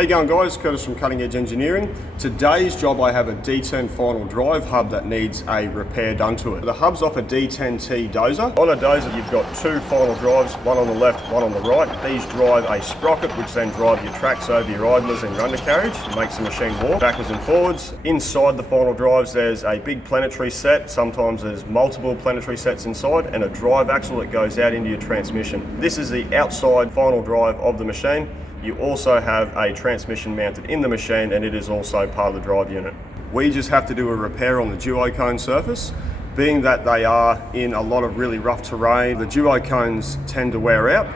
How you going, guys? Curtis from Cutting Edge Engineering. Today's job, I have a D10 final drive hub that needs a repair done to it. The hub's off a D10T Dozer. On a Dozer, you've got two final drives, one on the left, one on the right. These drive a sprocket, which then drive your tracks over your idlers and your undercarriage. It makes the machine walk backwards and forwards. Inside the final drives, there's a big planetary set. Sometimes there's multiple planetary sets inside, and a drive axle that goes out into your transmission. This is the outside final drive of the machine. You also have a transmission mounted in the machine, and it is also part of the drive unit. We just have to do a repair on the duocone surface. Being that they are in a lot of really rough terrain, the duocones tend to wear out,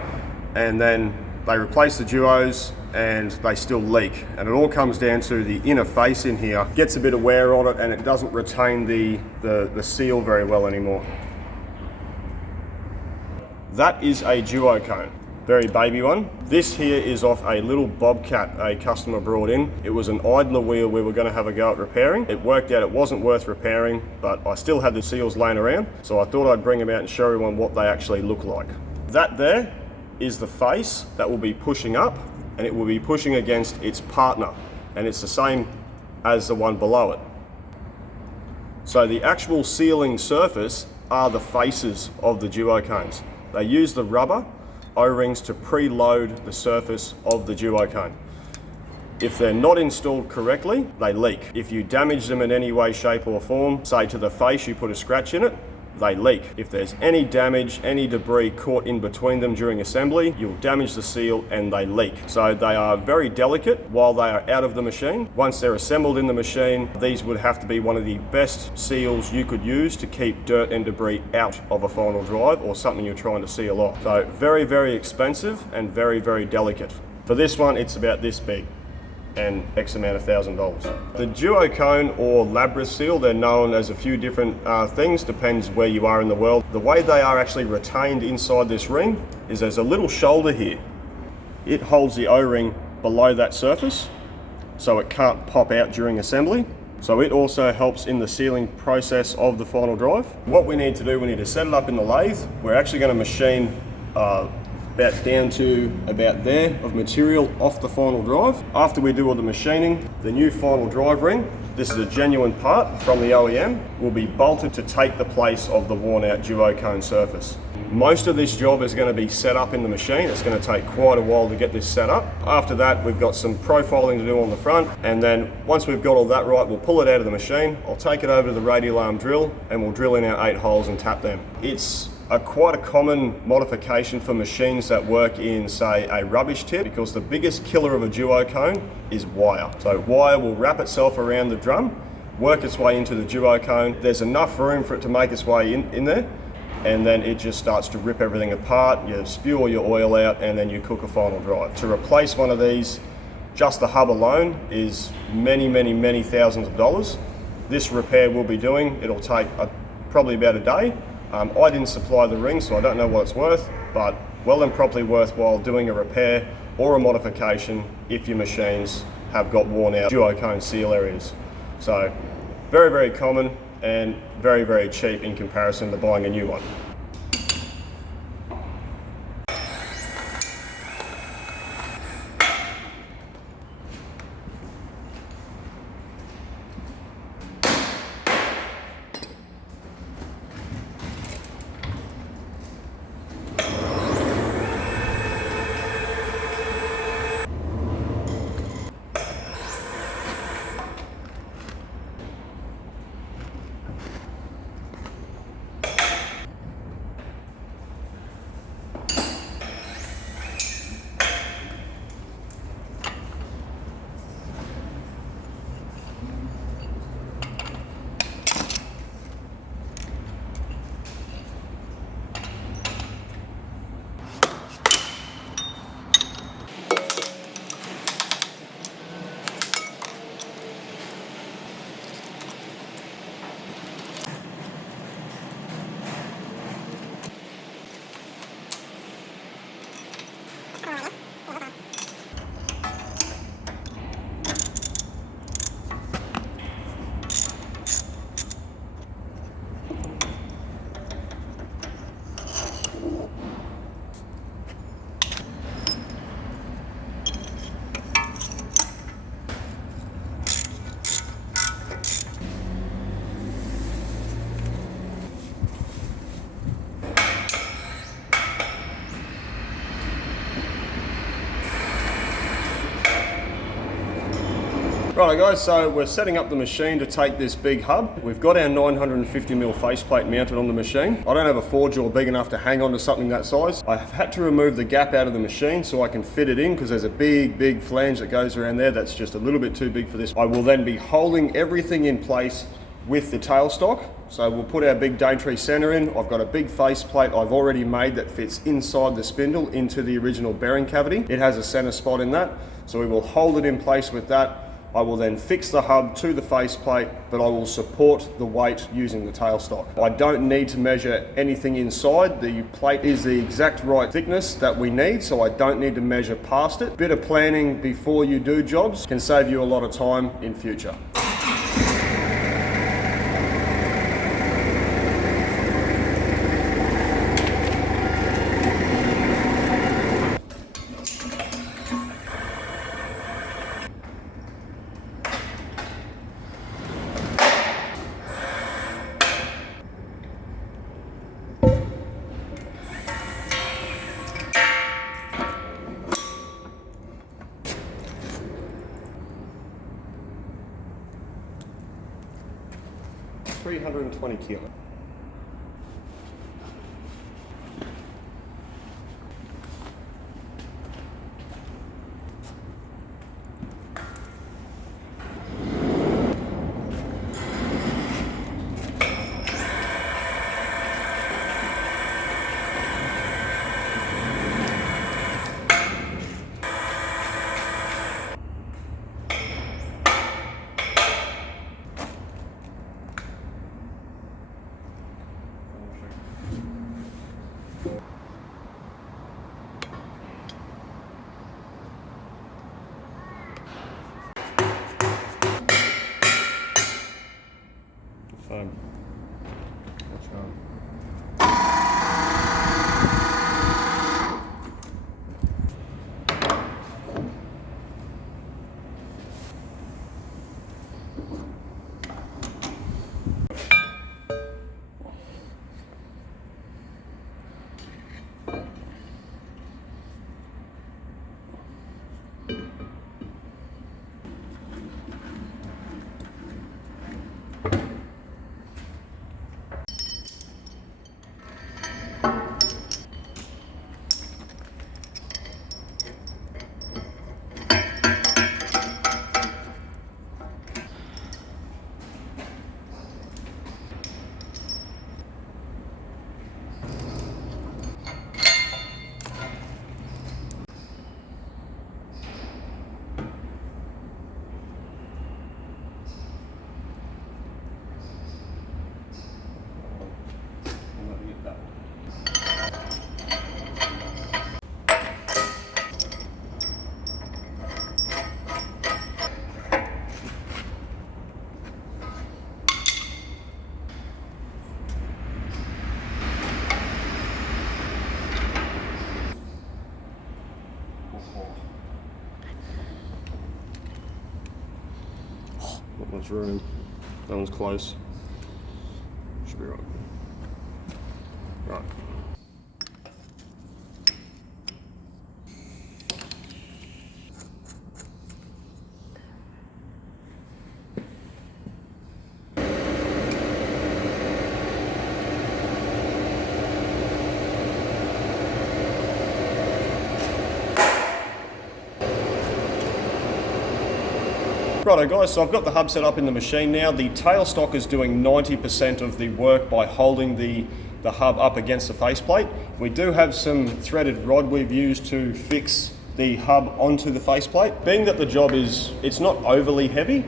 and then they replace the duos and they still leak. And it all comes down to the inner face in here. Gets a bit of wear on it, and it doesn't retain the seal very well anymore. That is a duocone. Very baby one. This here is off a little Bobcat a customer brought in. It was an idler wheel we were going to have a go at repairing. It worked out it wasn't worth repairing, but I still had the seals laying around, so I thought I'd bring them out and show everyone what they actually look like. That there is the face that will be pushing up, and it will be pushing against its partner, and it's the same as the one below it. So the actual sealing surface are the faces of the duocones. They use the rubber O-rings to preload the surface of the duocone. If they're not installed correctly, they leak. If you damage them in any way, shape or form, say to the face you put a scratch in it, they leak. If there's any damage, any debris caught in between them during assembly, you'll damage the seal and they leak. So they are very delicate while they are out of the machine. Once they're assembled in the machine, these would have to be one of the best seals you could use to keep dirt and debris out of a final drive or something you're trying to seal off. So very, very expensive and very, very delicate. For this one, it's about this big and X amount of $1,000. The duocone or labyrinth seal, they're known as a few different things, depends where you are in the world. The way they are actually retained inside this ring is there's a little shoulder here. It holds the O-ring below that surface, so it can't pop out during assembly. So it also helps in the sealing process of the final drive. What we need to do, we need to set it up in the lathe. We're actually going to machine about down to about there of material off the final drive. After we do all the machining, the new final drive ring, this is a genuine part from the OEM, will be bolted to take the place of the worn out duocone surface. Most of this job is going to be set up in the machine. It's going to take quite a while to get this set up. After that, we've got some profiling to do on the front, and then once we've got all that right, we'll pull it out of the machine. I'll take it over to the radial arm drill, and we'll drill in our 8 holes and tap them. It's quite a common modification for machines that work in, say, a rubbish tip, because the biggest killer of a duocone is wire. So wire will wrap itself around the drum, work its way into the duocone. There's enough room for it to make its way in there, and then it just starts to rip everything apart. You spew all your oil out, and then you cook a final drive. To replace one of these, just the hub alone is many, many, many thousands of dollars. This repair we'll be doing, it'll take probably about a day. I didn't supply the ring, so I don't know what it's worth, but well and properly worthwhile doing a repair or a modification if your machines have got worn out duocone seal areas. So very, very common and very, very cheap in comparison to buying a new one. Right guys, so we're setting up the machine to take this big hub. We've got our 950mm faceplate mounted on the machine. I don't have a forge jaw big enough to hang on to something that size. I've had to remove the gap out of the machine so I can fit it in because there's a big flange that goes around there that's just a little bit too big for this. I will then be holding everything in place with the tailstock. So we'll put our big Daintree center in. I've got a big faceplate I've already made that fits inside the spindle into the original bearing cavity. It has a center spot in that. So we will hold it in place with that. I will then fix the hub to the faceplate, but I will support the weight using the tailstock. I don't need to measure anything inside. The plate is the exact right thickness that we need, so I don't need to measure past it. Bit of planning before you do jobs can save you a lot of time in future. $320 kilos. Not much room. That one's close. Should be right. Right. Righto guys, so I've got the hub set up in the machine now. The tailstock is doing 90% of the work by holding the hub up against the faceplate. We do have some threaded rod we've used to fix the hub onto the faceplate. Being that the job it's not overly heavy,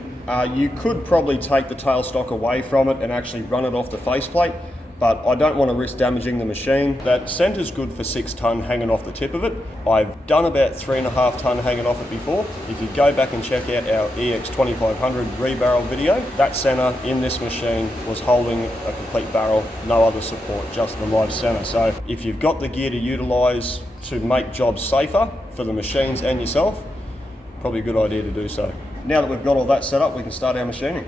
you could probably take the tailstock away from it and actually run it off the faceplate, but I don't want to risk damaging the machine. That center's good for 6 ton hanging off the tip of it. I've done about 3.5 ton hanging off it before. If you go back and check out our EX2500 rebarrel video, that center in this machine was holding a complete barrel, no other support, just the live center. So if you've got the gear to utilize to make jobs safer for the machines and yourself, probably a good idea to do so. Now that we've got all that set up, we can start our machining.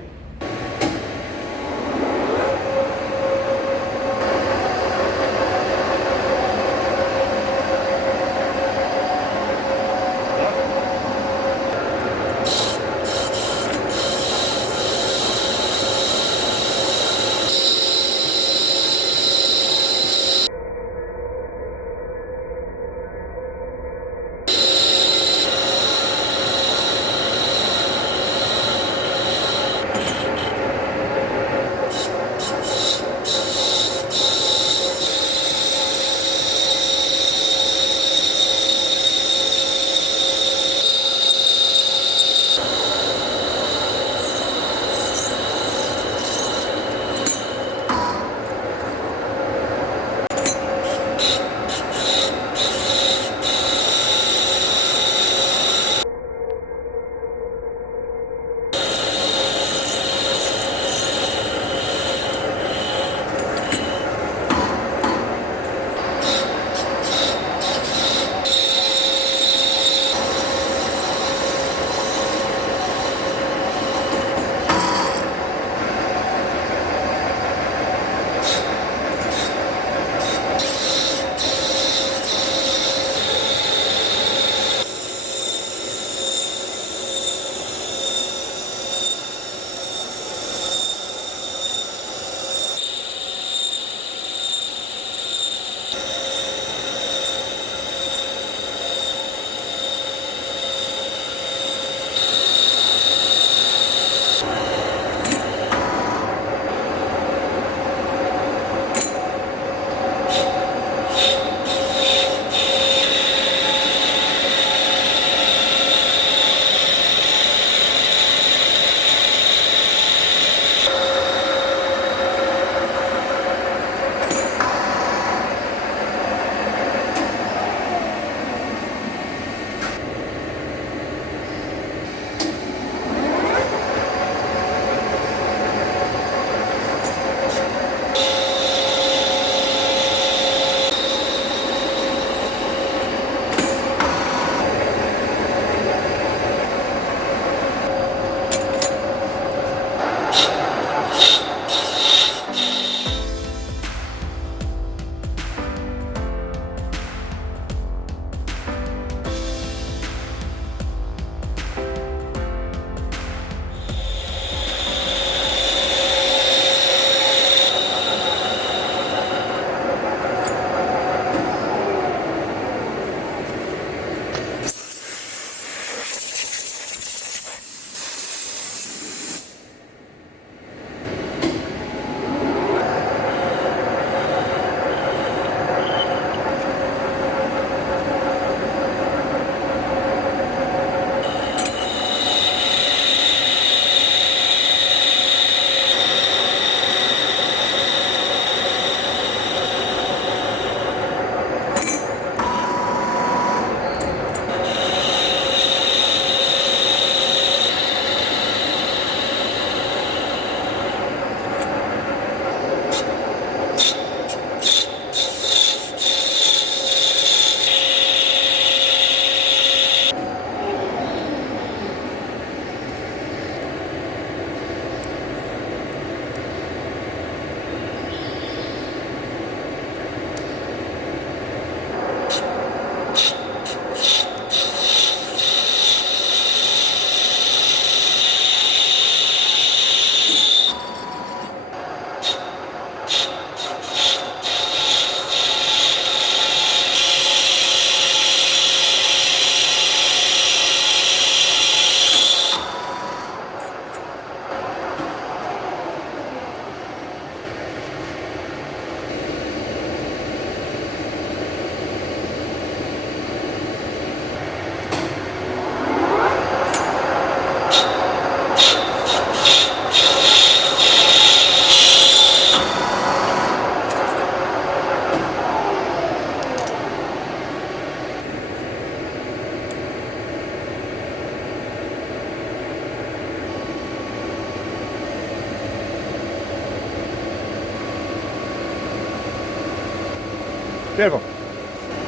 Beautiful.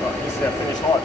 Right, this is our finished height.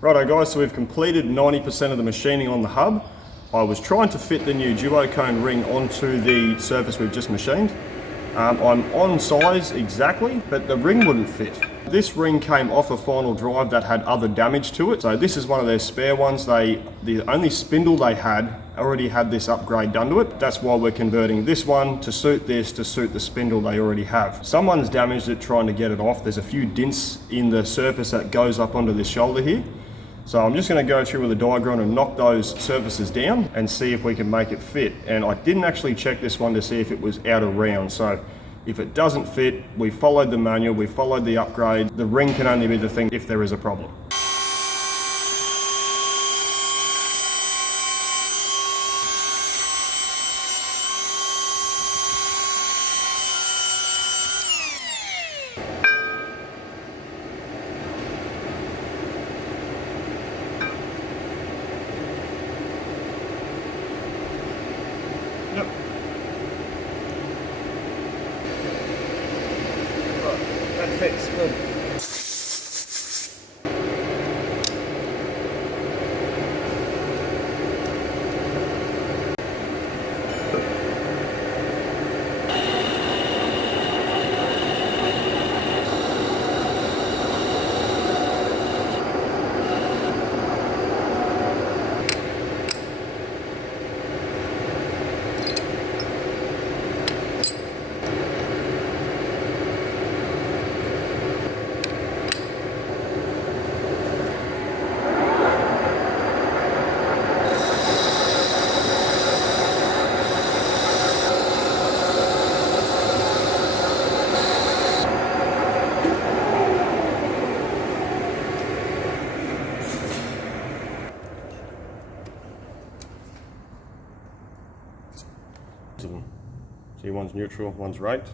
Righto guys, so we've completed 90% of the machining on the hub. I was trying to fit the new duocone ring onto the surface we've just machined. I'm on size exactly, but the ring wouldn't fit. This ring came off a final drive that had other damage to it, so this is one of their spare ones. The only spindle they had already had this upgrade done to it. That's why we're converting this one to suit this, to suit the spindle they already have. Someone's damaged it trying to get it off. There's a few dints in the surface that goes up onto this shoulder here. So I'm just going to go through with a diagram and knock those surfaces down and see if we can make it fit. And I didn't actually check this one to see if it was out of round. So if it doesn't fit, we followed the manual, we followed the upgrade. The ring can only be the thing if there is a problem. That fits good. See, one's neutral, one's right.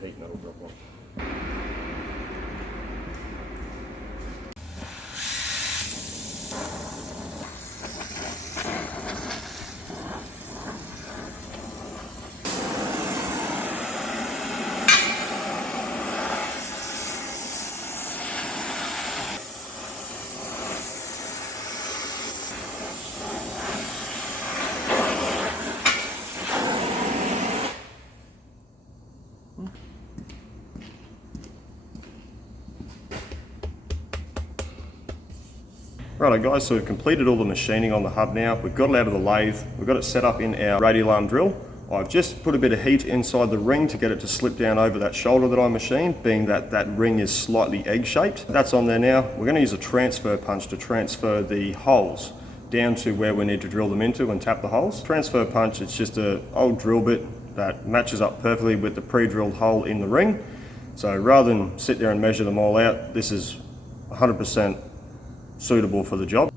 heat and it'll drop off. Righto guys, so we've completed all the machining on the hub now. We've got it out of the lathe. We've got it set up in our radial arm drill. I've just put a bit of heat inside the ring to get it to slip down over that shoulder that I machined, being that that ring is slightly egg-shaped. That's on there now. We're going to use a transfer punch to transfer the holes down to where we need to drill them into and tap the holes. Transfer punch, it's just an old drill bit that matches up perfectly with the pre-drilled hole in the ring. So rather than sit there and measure them all out, this is 100% suitable for the job.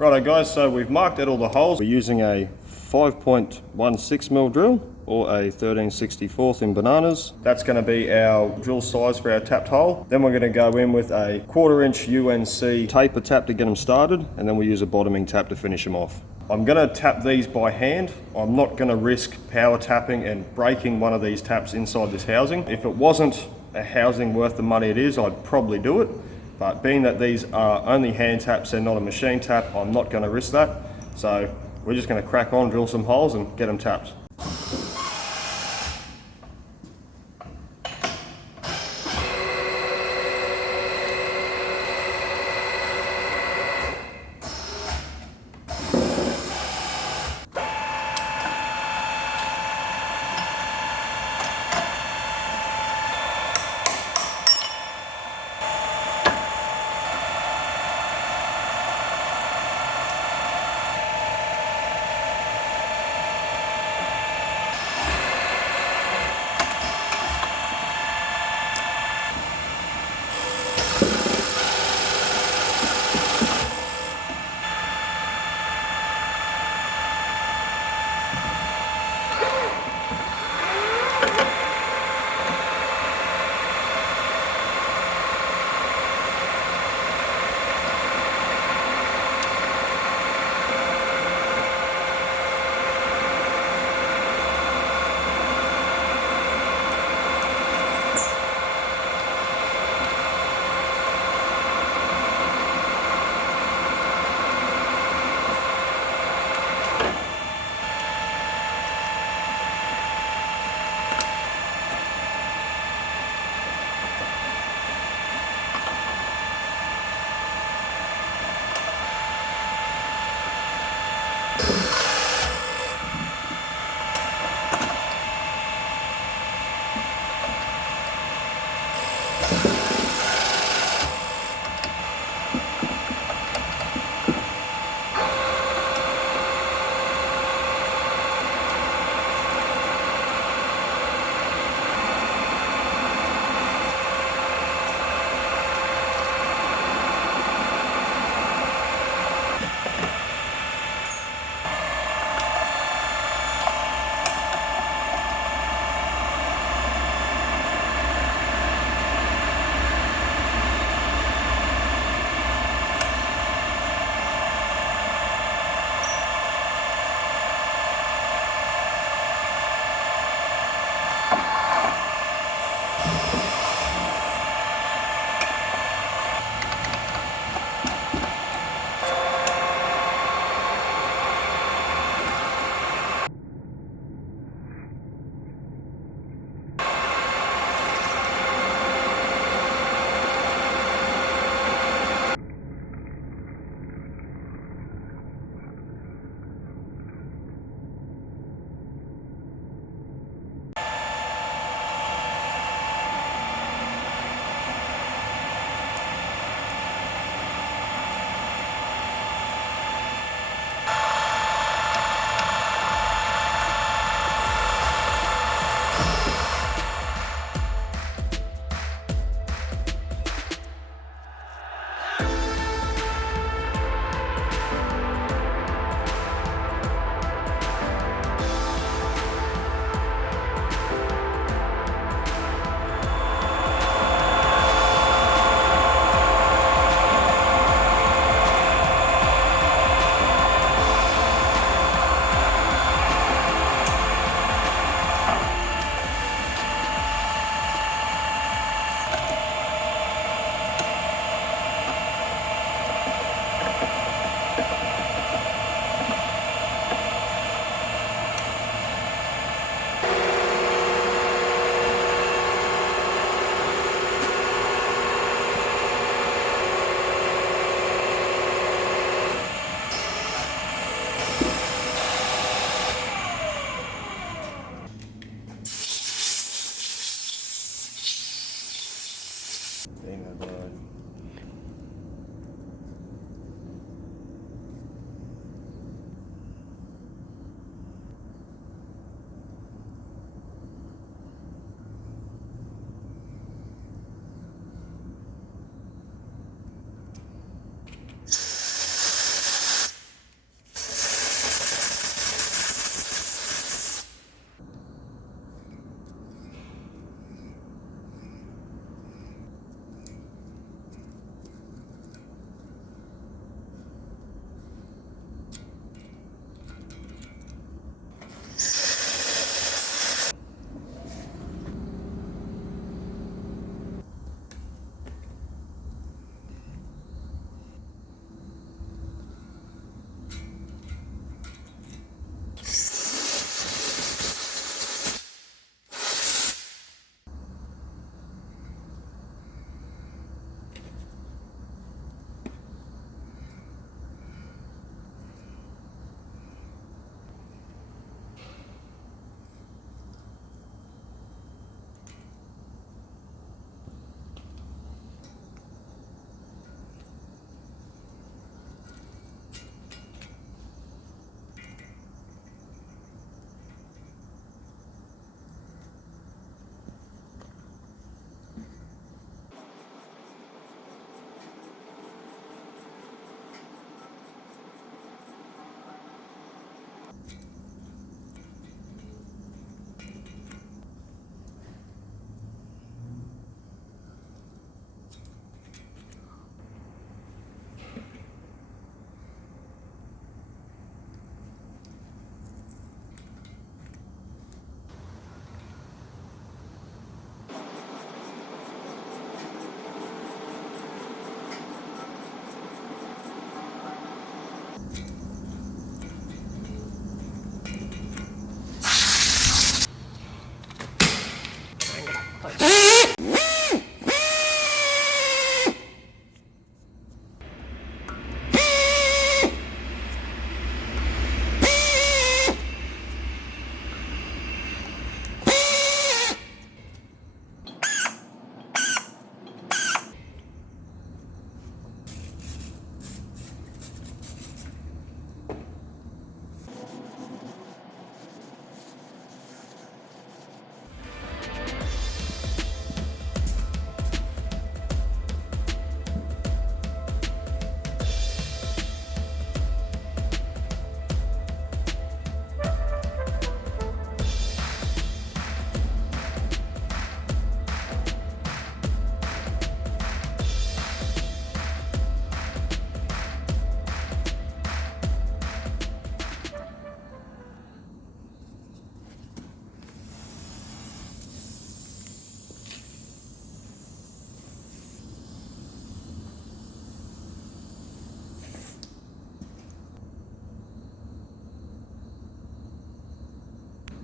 Righto guys, so we've marked out all the holes. We're using a 5.16mm drill or a 13/64 in bananas. That's going to be our drill size for our tapped hole. Then we're going to go in with a 1/4 inch UNC taper tap to get them started, and then we use a bottoming tap to finish them off. I'm going to tap these by hand. I'm not going to risk power tapping and breaking one of these taps inside this housing. If it wasn't a housing worth the money it is, I'd probably do it. But being that these are only hand taps and not a machine tap, I'm not going to risk that. So we're just going to crack on, drill some holes and get them tapped.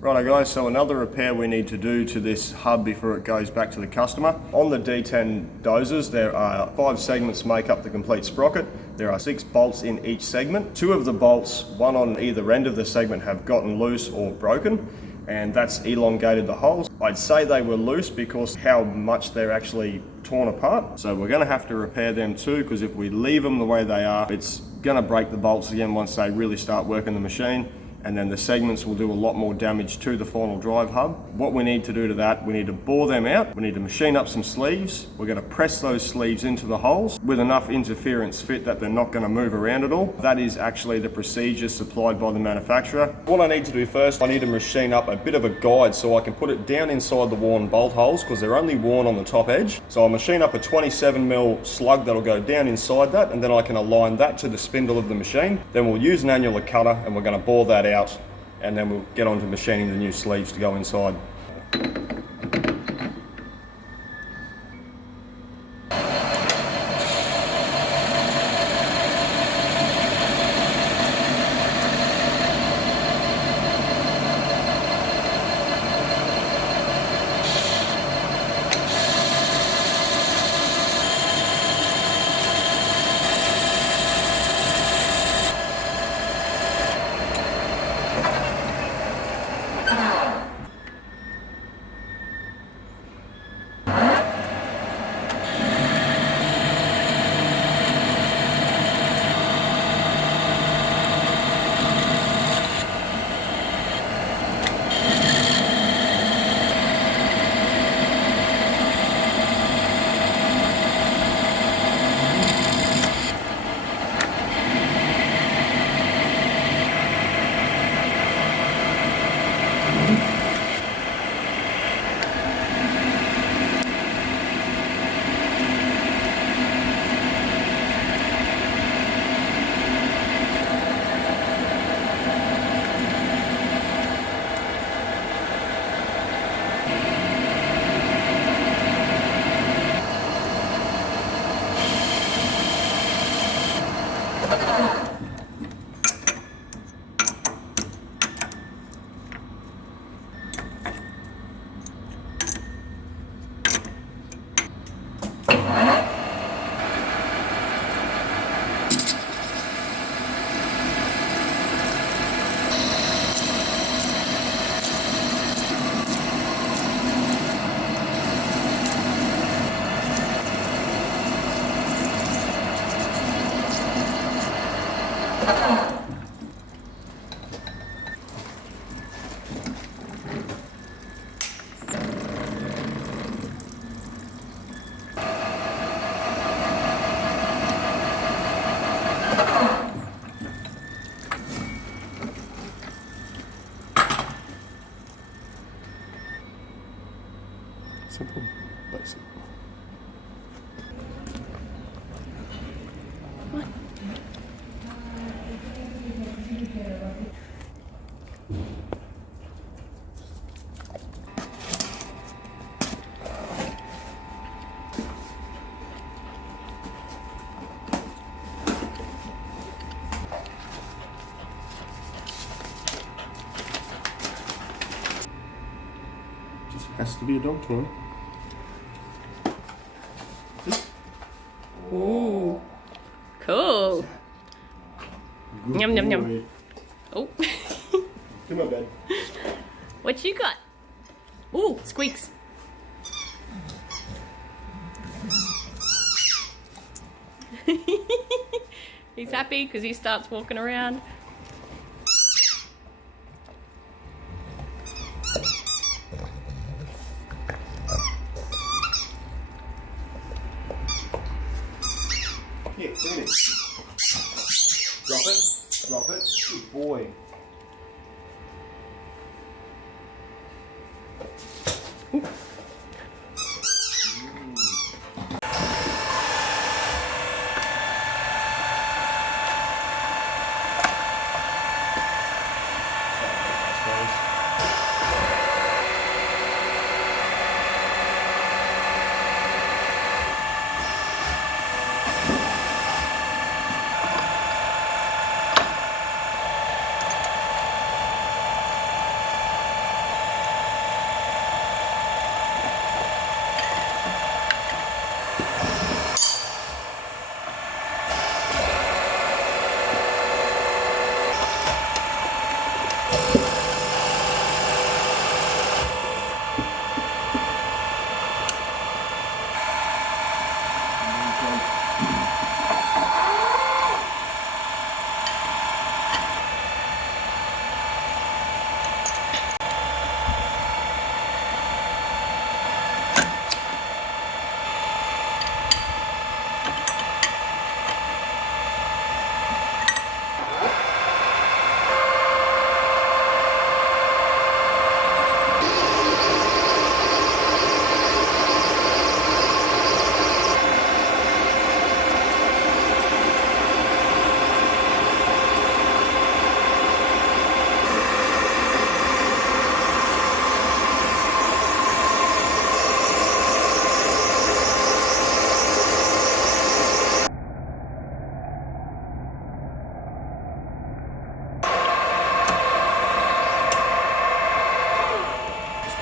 Righto guys, so another repair we need to do to this hub before it goes back to the customer. On the D10 Dozers, there are 5 segments make up the complete sprocket. There are 6 bolts in each segment. 2 of the bolts, one on either end of the segment, have gotten loose or broken, and that's elongated the holes. I'd say they were loose because how much they're actually torn apart. So we're gonna have to repair them too, because if we leave them the way they are, it's gonna break the bolts again once they really start working the machine. And then the segments will do a lot more damage to the final drive hub. What we need to do to that, we need to bore them out, we need to machine up some sleeves, we're going to press those sleeves into the holes with enough interference fit that they're not going to move around at all. That is actually the procedure supplied by the manufacturer. What I need to do first, I need to machine up a bit of a guide so I can put it down inside the worn bolt holes, because they're only worn on the top edge. So I'll machine up a 27mm slug that'll go down inside that, and then I can align that to the spindle of the machine. Then we'll use an annular cutter and we're going to bore that out, and then we'll get on to machining the new sleeves to go inside. Simple, basic. What? Just has to be a dog toy. Ooh. Cool. Good Yum, yum, boy. yum. Oh. Come on, bed. What you got? Ooh, squeaks. He's happy because he starts walking around. Here, bring it in. Drop it. Drop it. Good boy.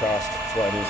Fast, that's what it is.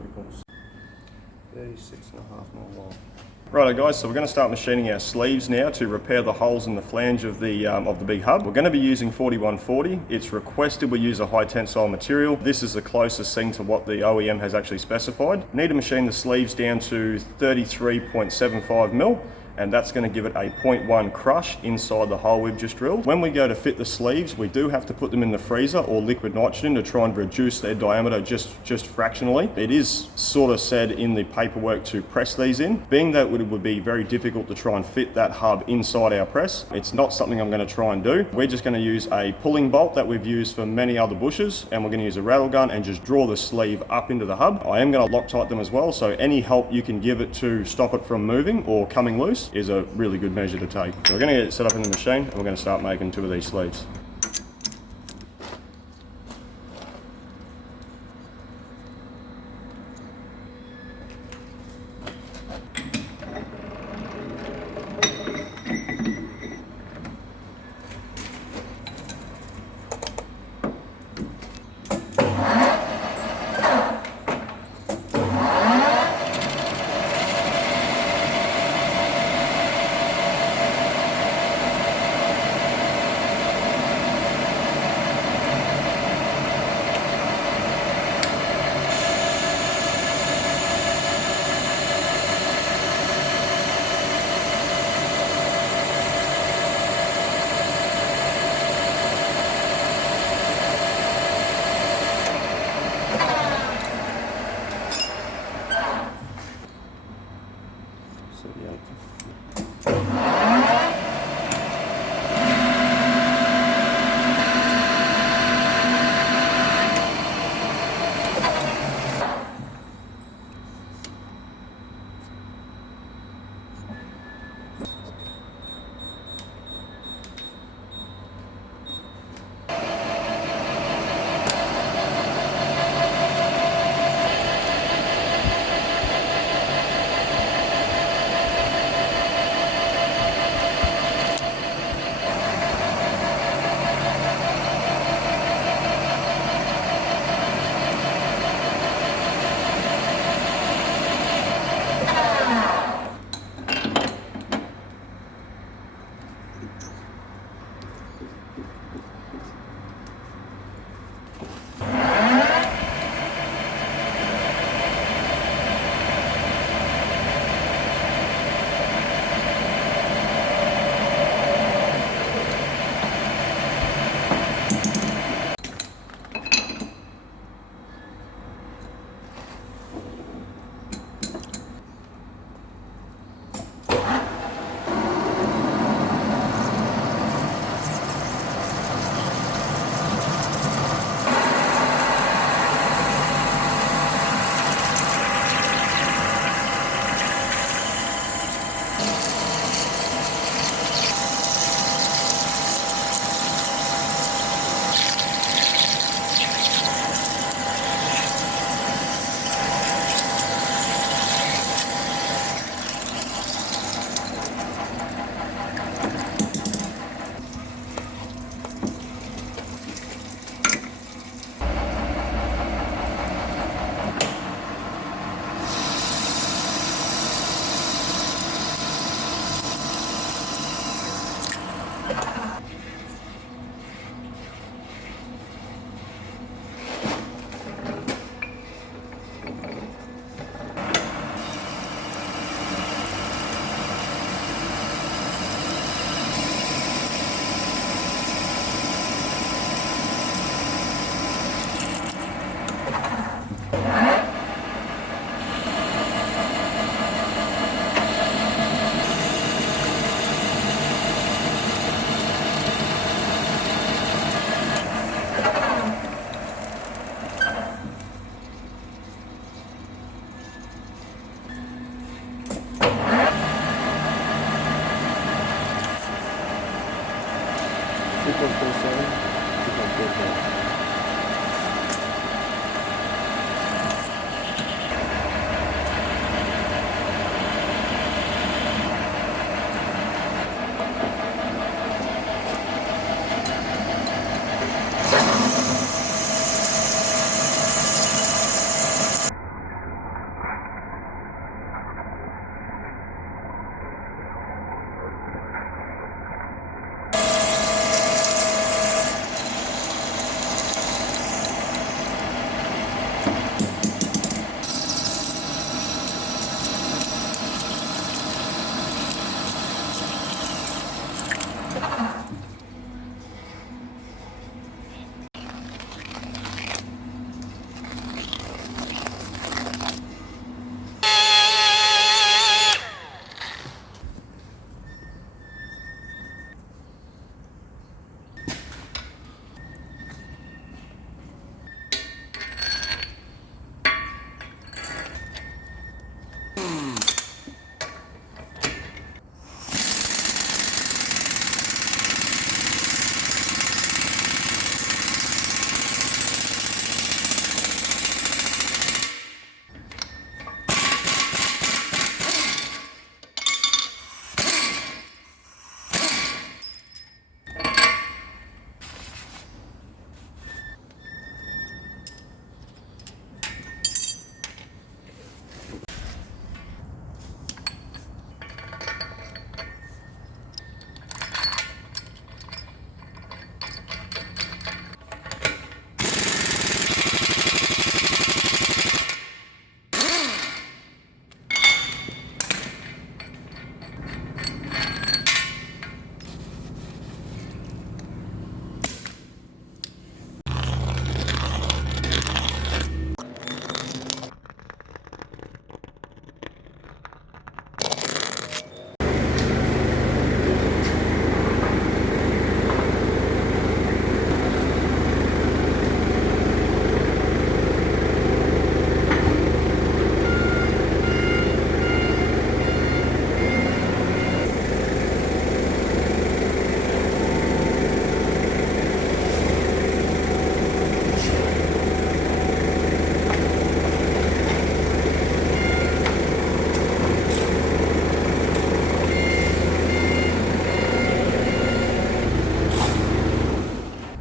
Equals 36.5 mil long. Righto guys, so we're going to start machining our sleeves now to repair the holes in the flange of the big hub. We're going to be using 4140. It's requested we use a high tensile material. This is the closest thing to what the OEM has actually specified. We need to machine the sleeves down to 33.75 mil. and that's going to give it a 0.1 crush inside the hole we've just drilled. When we go to fit the sleeves, we do have to put them in the freezer or liquid nitrogen to try and reduce their diameter just fractionally. It is sort of said in the paperwork to press these in. Being that it would be very difficult to try and fit that hub inside our press, it's not something I'm going to try and do. We're just going to use a pulling bolt that we've used for many other bushes, and we're going to use a rattle gun and just draw the sleeve up into the hub. I am going to Loctite them as well, so any help you can give it to stop it from moving or coming loose is a really good measure to take. So we're going to get it set up in the machine and we're going to start making 2 of these sleeves.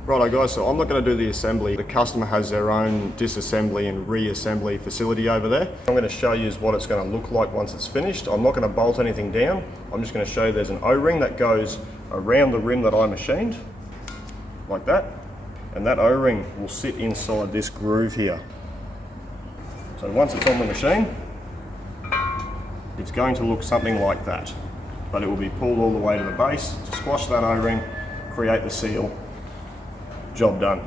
Righto guys, so I'm not going to do the assembly. The customer has their own disassembly and reassembly facility over there. I'm going to show you what it's going to look like once it's finished. I'm not going to bolt anything down. I'm just going to show you there's an O-ring that goes around the rim that I machined, like that. And that O-ring will sit inside this groove here. So once it's on the machine, it's going to look something like that. But it will be pulled all the way to the base to squash that O-ring, create the seal. Job done.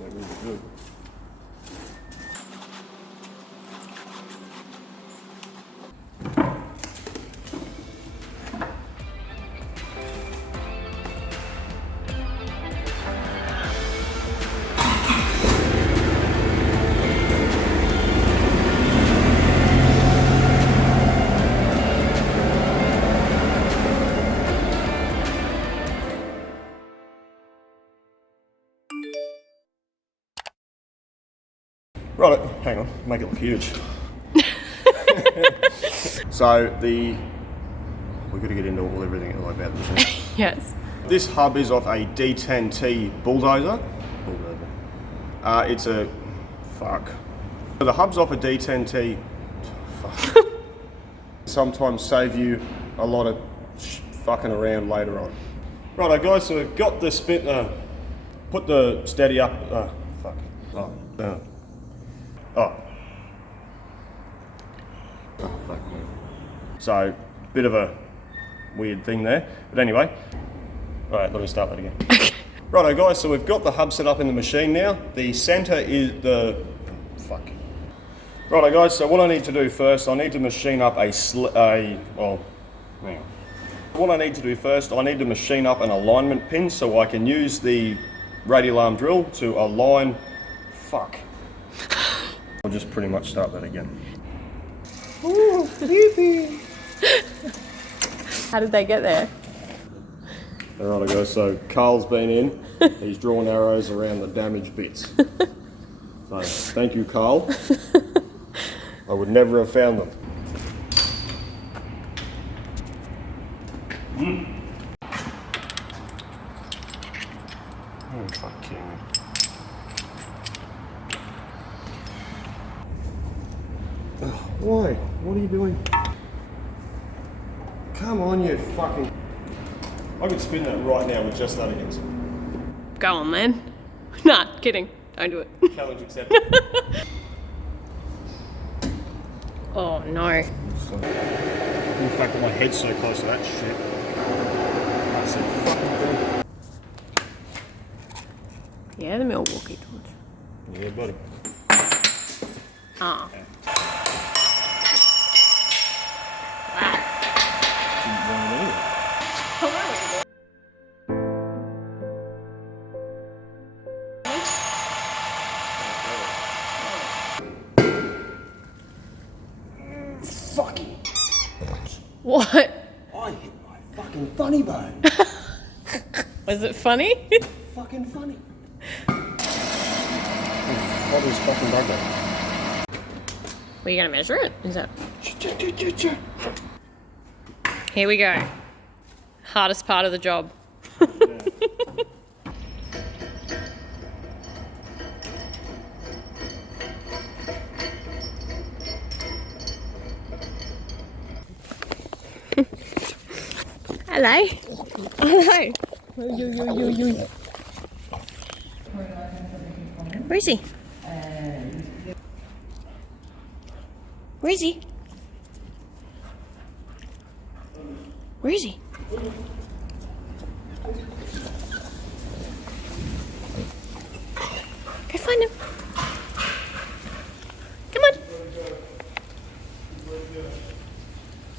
Really good. Right, hang on, make it look huge. So we've got to get into everything about this. Yes. This hub is off a D10T Bulldozer. It's a, fuck. So the hub's off a D10T, fuck. Sometimes save you a lot of fucking around later on. Righto guys, so we've got the put the steady up, fuck. Oh, fuck me. So, bit of a weird thing there. But anyway, alright, let me start that again. Righto guys, so we've got the hub set up in the machine now. The center is the, fuck. Righto guys, so what I need to do first, I need to machine up what I need to do first, I need to machine up an alignment pin so I can use the radial arm drill to align, fuck. I'll just pretty much start that again. Ooh, how did they get there? Alright guys, so Carl's been in, he's drawn arrows around the damaged bits. So, thank you Carl. I would never have found them. Oh, fucking. Why? What are you doing? Come on, you fucking... I could spin that right now with just that against it. Go on, man. Nah, kidding. Don't do it. Challenge accepted. Oh, no. So, the fact that my head's so close to that shit. That's a fucking thing. Yeah, the Milwaukee torch. Yeah, buddy. Ah. Okay. Fucking. What? I hit my fucking funny bone. Was it funny? Fucking funny. What is fucking bugger? Were you gonna measure it? Is that? Here we go. Hardest part of the job. Hello. Hello. Where is he? Where is he? Where is he? Go find him. Come on.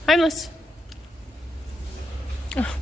Homeless. Oh.